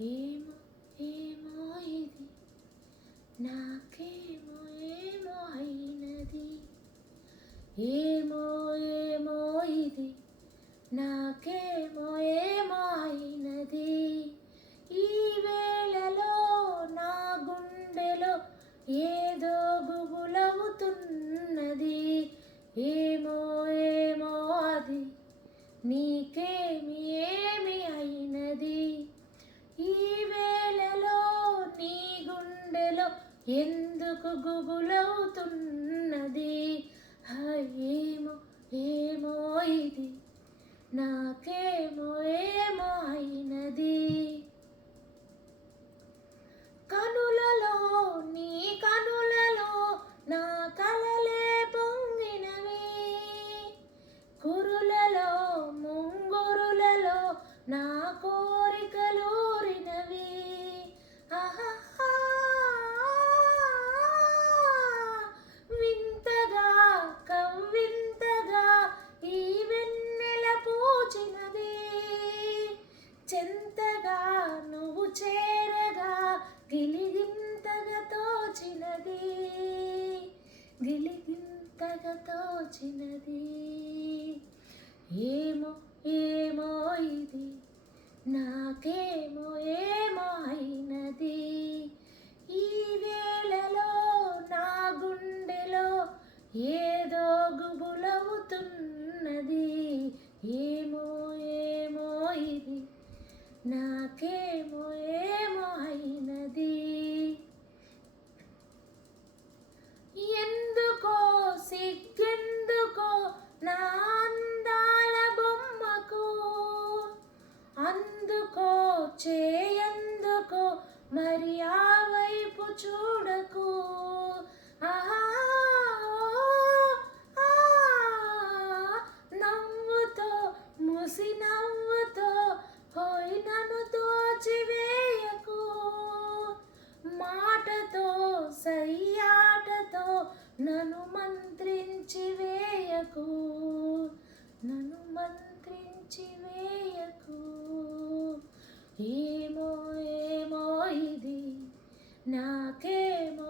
ఏమో ఏమో ఇది నాకేమో ఏమో అయినది. ఏమో ఏమో ఇది నాకేమో ఏమో అయినది. ఈ వేళలో నా గుండెలో ఏదో గుబులవుతున్నది. ఏమో ఏమో అది నీకేమి ఏమి అయినది. ఈ వేళలో నీ గుండెలో ఎందుకు గుబులవుతున్నది. ఏమో ఏమో ఇది నాకేమో ఏమో అయినది. కనులలో నీ కనులలో నా కలలే పొంగినవి. కురులలో ముంగురులలో నా కోరికలూరినవి. ఆహా వింతగా కవ్వింతగా ఈ వెన్నెల పూచినది. చెంతగా నువ్వు చేరగా గిలిగింతగా తోచినది. గిలిగింతగా తోచినది. ఏమో ఏమో ఇది నాకేమో ఏమో అయినది. ఈ వేళలో నా గుండెలో ఏదో గుబులవుతున్నది. ఏమో ఏమో ఇది నాకేమో ఏమో అయినది. ఎందుకో సిగ్గెందుకో నా అందాల బొమ్మకు. అందుకో చేయందుకో మరి ఆ వైపు చూడకు. నవ్వుతో ముసి నవ్వుతో హోయ్ నన్ను తోచివేయకు. మాటతో సయ్యాటతో నన్ను మంత్రించి వేయకు. నన్ను మంత్రించి వేయకు. ఏమో ఏమో ఇది నాకేమో